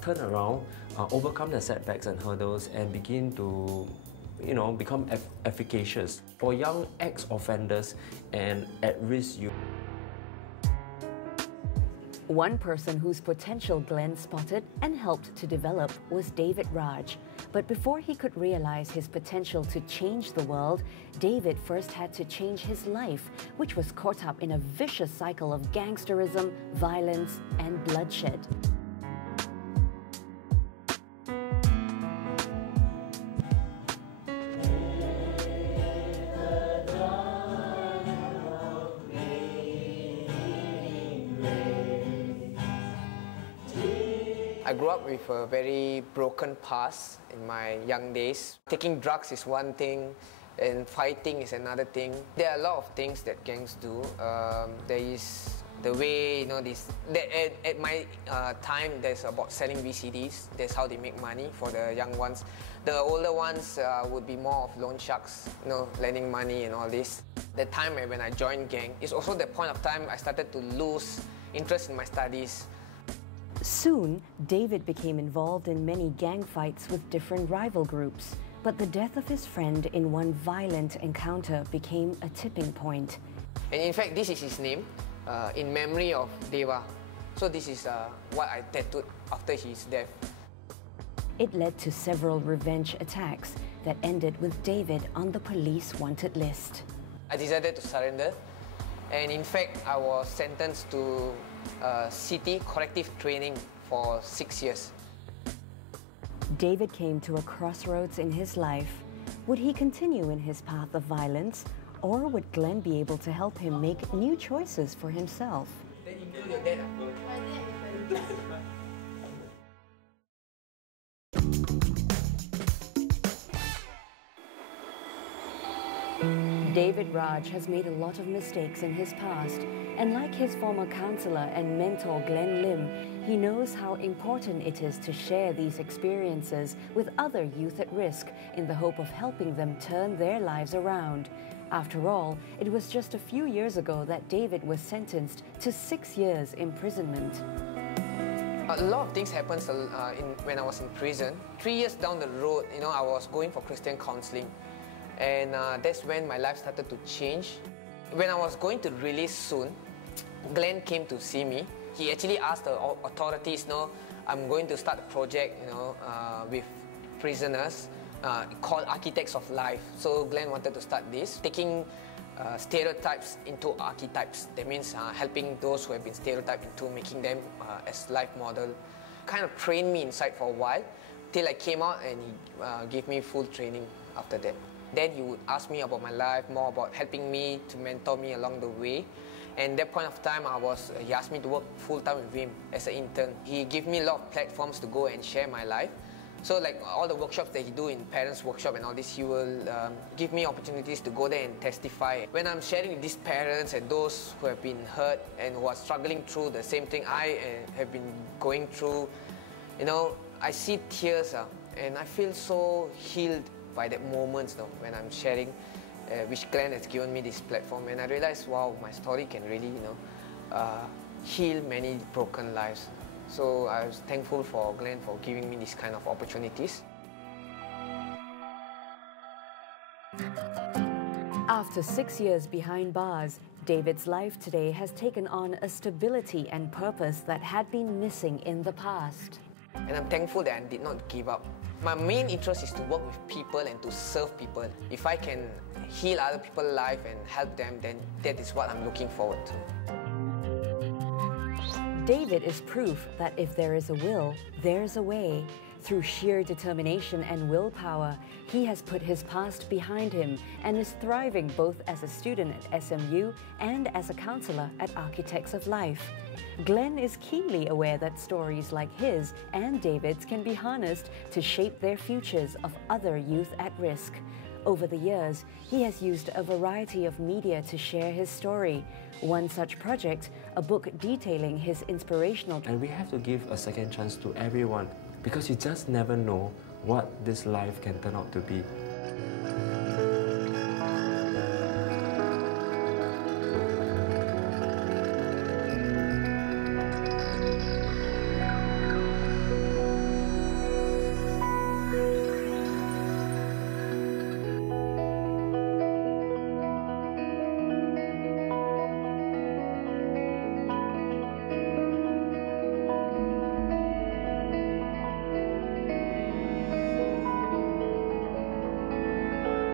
turn around, overcome the setbacks and hurdles, and begin to become efficacious for young ex-offenders and at-risk youth. One person whose potential Glenn spotted and helped to develop was David Raj. But before he could realize his potential to change the world, David first had to change his life, which was caught up in a vicious cycle of gangsterism, violence, and bloodshed. I grew up with a very broken past in my young days. Taking drugs is one thing, and fighting is another thing. There are a lot of things that gangs do. There is the way, at my time, there's about selling VCDs. That's how they make money for the young ones. The older ones would be more of loan sharks, lending money and all this. The time when I joined gang is also the point of time I started to lose interest in my studies. Soon, David became involved in many gang fights with different rival groups, but the death of his friend in one violent encounter became a tipping point. And in fact, this is his name, in memory of Deva. So this is what I tattooed after his death. It led to several revenge attacks that ended with David on the police wanted list. I decided to surrender, and in fact, I was sentenced to city corrective training for 6 years. David came to a crossroads in his life. Would he continue in his path of violence, or would Glenn be able to help him make new choices for himself? David Raj has made a lot of mistakes in his past, and like his former counselor and mentor Glenn Lim, he knows how important it is to share these experiences with other youth at risk in the hope of helping them turn their lives around. After all, it was just a few years ago that David was sentenced to 6 years imprisonment. A lot of things happened when I was in prison. 3 years down the road, I was going for Christian counseling. And that's when my life started to change. When I was going to release soon, Glenn came to see me. He actually asked the authorities, I'm going to start a project, with prisoners called Architects of Life. So Glenn wanted to start this, taking stereotypes into archetypes. That means helping those who have been stereotyped into making them as life model. Kind of trained me inside for a while, till I came out, and he gave me full training after that. Then he would ask me about my life, more about helping me, to mentor me along the way. And at that point of time, he asked me to work full-time with him as an intern. He gave me a lot of platforms to go and share my life. So like all the workshops that he do in parents workshop and all this, he will give me opportunities to go there and testify. When I'm sharing with these parents and those who have been hurt and who are struggling through the same thing I have been going through, I see tears and I feel so healed by that moment when I'm sharing, which Glenn has given me this platform, and I realized, wow, my story can really, heal many broken lives. So I was thankful for Glenn for giving me these kind of opportunities. After 6 years behind bars, David's life today has taken on a stability and purpose that had been missing in the past. And I'm thankful that I did not give up. My main interest is to work with people and to serve people. If I can heal other people's life and help them, then that is what I'm looking forward to. David is proof that if there is a will, there's a way. Through sheer determination and willpower, he has put his past behind him and is thriving both as a student at SMU and as a counselor at Architects of Life. Glenn is keenly aware that stories like his and David's can be harnessed to shape their futures of other youth at risk. Over the years, he has used a variety of media to share his story. One such project, a book detailing his inspirational... And we have to give a second chance to everyone, because you just never know what this life can turn out to be.